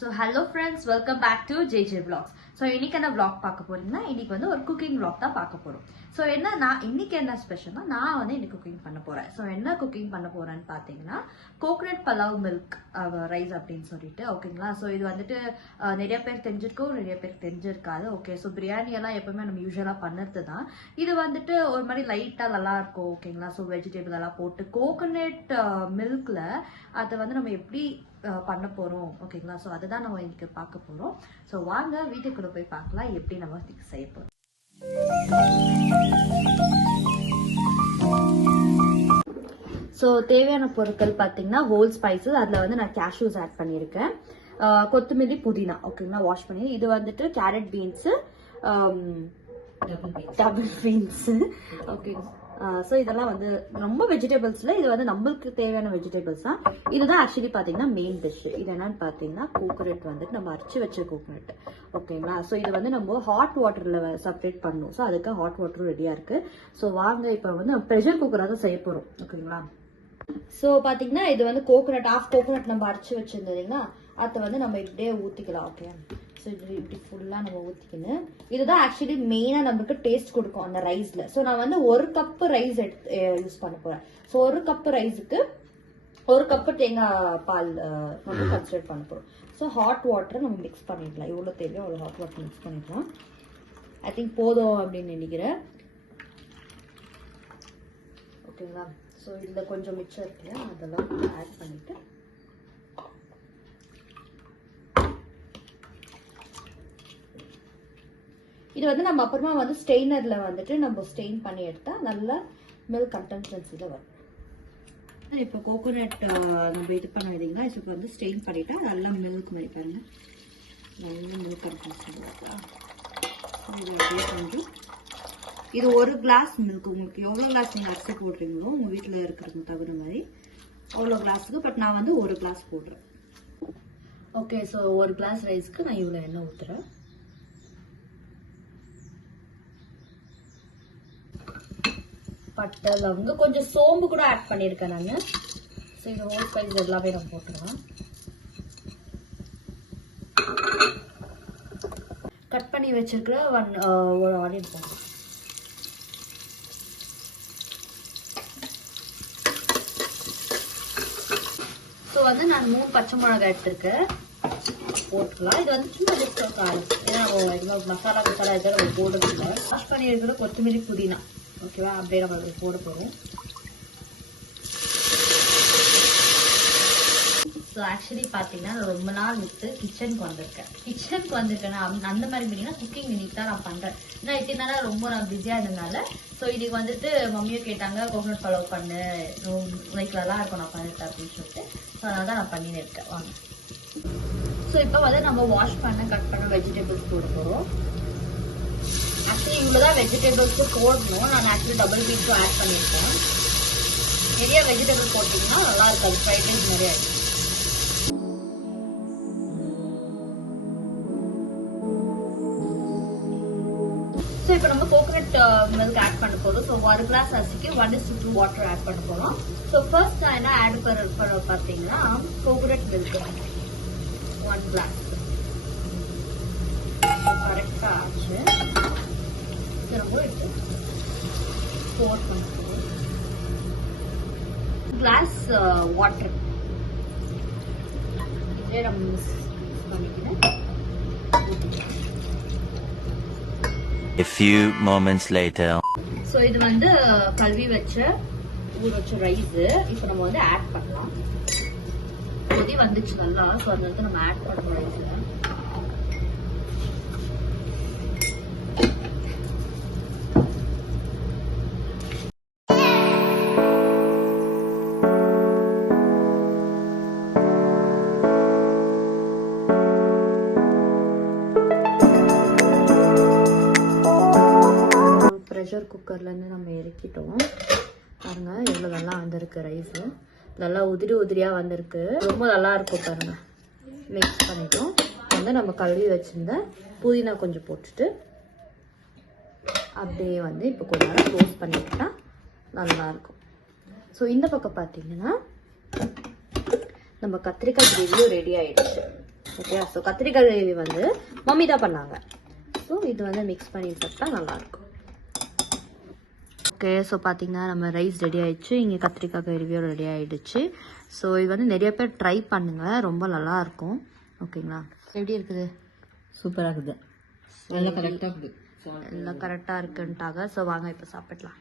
So hello friends, welcome back to JJ Vlogs. So இன்னைக்கு என்ன vlog பார்க்க போறீங்கன்னா இன்னைக்கு வந்து ஒரு cooking vlog தான் பார்க்க போறோம். So இன்னைக்கு என்ன ஸ்பெஷல்னா நான் வந்து இன்னைக்கு குக்கிங் பண்ண போறேன். So என்ன குக்கிங் பண்ண போறேன்னு பாத்தீங்கன்னா கோகனட் பலாவ் மில்க் ரைஸ் அப்படின்னு சொல்லிட்டு ஓகேங்களா. ஸோ இது வந்துட்டு நிறைய பேர் தெரிஞ்சிருக்கோம், நிறைய பேர் தெரிஞ்சிருக்காது. ஓகே, ஸோ பிரியாணி எல்லாம் எப்பவுமே நம்ம யூஸ்வலா பண்ணுறது தான். இது வந்துட்டு ஒரு மாதிரி லைட்டா நல்லா இருக்கும் ஓகேங்களா. ஸோ வெஜிடபிள் எல்லாம் போட்டு கோகனட் மில்க்ல அதை வந்து நம்ம எப்படி பண்ண போறோம் ஓகேங்களா. ஸோ அதுதான் நம்ம இன்னைக்கு பார்க்க போறோம். ஸோ வாங்க வீட்டுக்குள்ள போய் பார்க்கலாம் எப்படி நம்ம செய்ய போறோம். ஸோ தேவையான பொருட்கள் பார்த்தீங்கன்னா ஹோல் ஸ்பைசஸ், அதில் வந்து நான் கேஷ்யூஸ் ஆட் பண்ணியிருக்கேன், கொத்தமல்லி புதினா ஓகேங்களா வாஷ் பண்ணி, இது வந்துட்டு carrot beans, double beans okay. So இதெல்லாம் வந்து ரொம்ப வெஜிடபிள்ஸ்ல இது வந்து நம்மளுக்கு தேவையான வெஜிடபிள்ஸ் தான். இதுதான் ஆக்சுவலி பார்த்தீங்கன்னா மெயின் டிஷ். இது என்னன்னு பார்த்தீங்கன்னா கோகனட் வந்துட்டு நம்ம அரைச்சி வச்ச கோகனட் ஓகேங்களா. ஸோ இது வந்து நம்ம ஹாட் வாட்டர்ல செப்பரேட் பண்ணணும். ஸோ அதுக்கு ஹாட் வாட்டரும் ரெடியா இருக்கு. ஸோ வாங்க இப்போ வந்து நம்ம ப்ரெஷர் குக்கராக தான் செய்ய போறோம் ஓகேங்களா. ஸோ பார்த்தீங்கன்னா இது வந்து கோகனட், ஆஃப் கோகனட் நம்ம அரைச்சி வச்சிருந்தீங்கன்னா அதை வந்து நம்ம இப்படியே ஊற்றிக்கலாம் ஓகே. ஸோ இது இப்படி ஃபுல்லாக நம்ம ஊற்றிக்கணும். இதுதான் ஆக்சுவலி மெயினாக நம்மளுக்கு டேஸ்ட் கொடுக்கும் அந்த ரைஸில். ஸோ நான் வந்து ஒரு கப்பு ரைஸ் யூஸ் பண்ண போகிறேன். ஸோ ஒரு கப்பு ரைஸுக்கு ஒரு கப்பு தேங்காய் பால் வந்து கன்சிடர் பண்ண போகிறோம். ஸோ ஹாட் வாட்டரை நம்ம மிக்ஸ் பண்ணிக்கலாம். எவ்வளோ தேவையோ அவ்வளோ ஹாட் வாட்டர் மிக்ஸ் பண்ணிக்கலாம். ஐ திங்க் போதும் அப்படின்னு நினைக்கிறேன் ஓகேங்களா. ஸோ இதில் கொஞ்சம் மிச்சம் இருக்கு, அதெல்லாம் ஆட் பண்ணிட்டு இது வந்து நம்ம அப்புறமா வந்து ஸ்டெயினர்ல வந்துட்டு நம்ம ஸ்டெயின் பண்ணி எடுத்தா நல்ல மில்க் கன்சிஸ்டன்சில வரும். இப்போ கோகோனட் நம்ம இது பண்ணிட்டீங்கன்னா இப்போ வந்து ஸ்டெயின் பண்ணிட்டா நல்லா மில்க் மாதிரி பாருங்க, நல்ல மில்க் கன்சிஸ்டன்சி இருக்கா. இது அப்படியே கொஞ்சம், இது ஒரு கிளாஸ் மில்க், உங்களுக்கு எவ்வளோ கிளாஸ் நீங்கள் அரிசி போடுறீங்களோ உங்கள் வீட்டில் இருக்கிறதுக்கு தகுந்த மாதிரி அவ்வளோ கிளாஸுக்கு. பட் நான் வந்து ஒரு கிளாஸ் போடுறேன் ஓகே. ஸோ ஒரு கிளாஸ் ரைஸ்க்கு நான் இவ்வளோ எண்ணெய் ஊற்றுறேன். பட்டை லவங்க கொஞ்சம் சோம்பு கூட ஆட் பண்ணியிருக்கேன் நான். ஸோ இது ஹோல் ஸ்பைஸ் எல்லாமே நம்ம போட்டுருவோம். கட் பண்ணி வச்சிருக்கிற ஒரு ஆனியன் போடுறோம். ஸோ வந்து நான் 3 பச்சை மிளகாய் எடுத்துருக்கேன், போட்டுக்கலாம். இது வந்து சும்மா ஜஸ்ட் காரம், ஏன்னா நம்ம மசாலா இதெல்லாம் நம்ம போடுறதில்ல. வாஷ் பண்ணி இருக்கிற கொத்தமல்லி புதினா ஓகேவா, அப்படியே நம்ம அதில் போட போகிறோம். ஸோ ஆக்சுவலி பார்த்தீங்கன்னா ரொம்ப நாள் விட்டு கிச்சனுக்கு வந்திருக்கேன். அந்த மாதிரி பார்த்தீங்கன்னா குக்கிங் இன்னைக்கு தான் நான் பண்ணுறேன். ஏன்னா இத்தனை நாளாக ரொம்ப நான் பிஸியாக இருந்ததுனால. ஸோ இன்னைக்கு வந்துட்டு மம்மியும் கேட்டாங்க கோகனட் பலாவ் பண்ணு, லைக் நல்லா இருக்கும் நான் பண்ணிட்டேன் அப்படின்னு சொல்லிட்டு. ஸோ அதனால தான் நான் பண்ணின்னு இருக்கேன். வாங்க. ஸோ இப்போ வந்து நம்ம வாஷ் பண்ண கட் பண்ண வெஜிடபிள்ஸ் போட போகிறோம். ஆக்சுவலி இவ்வளோதான் வெஜிடபிள்ஸு போடணும். நான் ஆக்சுவலி டபுள் பீட்ஸும் ஆட் பண்ணியிருக்கேன். நிறைய வெஜிடபிள் போட்டிங்கன்னா நல்லா இருக்காது, ஃப்ரைட் ரைஸ் நிறைய. ஸோ இப்போ நம்ம கோகனட் மில்க் ஆட் பண்ண போகிறோம். ஸோ 1 கிளாஸ் அரிசிக்கு 1:2 வாட்டர் ஆட் பண்ண போகிறோம். ஸோ ஃபர்ஸ்ட் நான் என்ன ஆட் பண்ண பார்த்தீங்கன்னா கோகனட் மில்க் 1 கிளாஸ் கரெக்டாக ஆச்சு. கிளாஸ் வாட்டர் இதே நம்ம மிக்ஸ் பண்ணிக்கிறேன். A few moments later. So இது வந்து கழுவி வச்ச ஊற வச்ச ரைஸ் இப்போ நம்ம வந்து ஆட் பண்ணலாம். கொதி வந்துச்சு நல்லா. ஸோ அது வந்து நம்ம ஆட் பண்ணுறோம் ரைஸ்ல. ப்ரெஷர் குக்கர்லேருந்து நம்ம இறக்கிட்டோம். பாருங்க எவ்வளோ நல்லா வந்திருக்கு ரைஸு, நல்லா உதிரியாக வந்திருக்கு, ரொம்ப நல்லா இருக்கும் பாருங்க. மிக்ஸ் பண்ணிட்டோம். வந்து நம்ம கழுவி வச்சிருந்த புதினா கொஞ்சம் போட்டுட்டு அப்படியே வந்து இப்போ கொஞ்ச நேரம் க்ளோஸ் பண்ணிட்டா நல்லாயிருக்கும். ஸோ இந்த பக்கம் பார்த்தீங்கன்னா நம்ம கத்திரிக்காய் கிரேவியும் ரெடி ஆயிடுச்சு. ஓகே. ஸோ கத்திரிக்காய் கிரேவி வந்து மம்மி தான் பண்ணாங்க. ஸோ இது வந்து மிக்ஸ் பண்ணி சாப்பிட்டா நல்லாயிருக்கும். ஓகே. ஸோ பார்த்தீங்கன்னா நம்ம ரைஸ் ரெடி ஆயிடுச்சு, இங்கே கத்திரிக்காய் கிரேவியும் ரெடி ஆகிடுச்சு. ஸோ இது வந்து நிறைய பேர் ட்ரை பண்ணுங்கள், ரொம்ப நல்லாயிருக்கும். ஓகேங்களா? எப்படி இருக்குது? சூப்பராக இருக்குது, நல்லா கரெக்டாக இருக்குது, எல்லாம் கரெக்டாக இருக்குன்ட்டாங்க. ஸோ வாங்க இப்போ சாப்பிடலாம்.